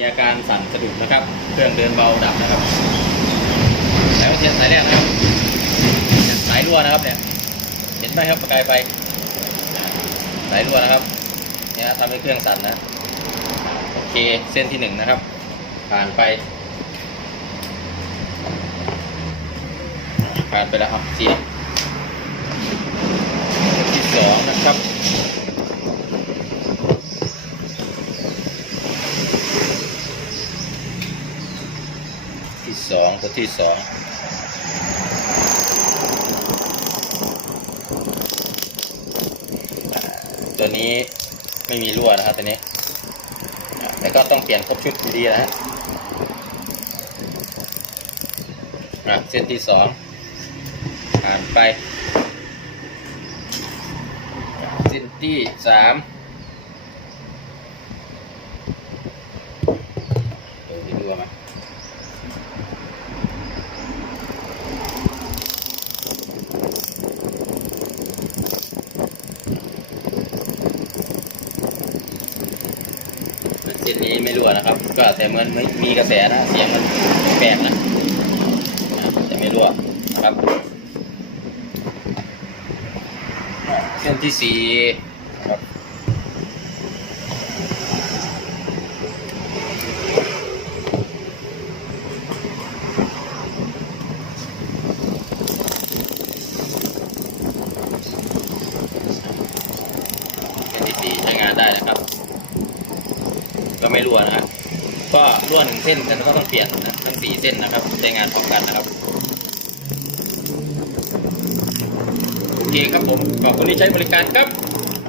มีอาการสั่นสะดุดนะครับ เครื่องเดินเบาดับนะครับแล้วเทียนสายแรกนะครับสายรั่วนะครับเนี่ย เห็นไหมครับประกายไฟสายรั่วนะครับ เนี่ยทำให้เครื่องสั่นนะ โอเค เส้นที่หนึ่งนะครับ ผ่านไป ผ่านไปแล้วครับเสียที่สองนะครับ ที่สองตัวที่สองตัวนี้ไม่มีรั่วนะครับตัวนี้แต่ก็ต้องเปลี่ยนครบชุดดีนะฮะเส้นที่สองผ่านไปเส้นที่สามเออมีรั่วไหมเส้นนี้ไม่รั่วนะครับ ก็แต่เหมือนไม่มีกระแสนะเสียงมันแปลกนะอะแต่ไม่รั่วนะครับ เส้นที่สี่ครับเส้นที่สี่ใช้งานได้นะครับ ก็ไม่รั่วนะครับก็รั่วหนึ่งเส้นแต่ก็ต้องเปลี่ยนนะทั้งสี่เส้นนะครับใช้งานพร้อมกันนะครับโอเคครับผมขอบคุณที่ใช้บริการครับ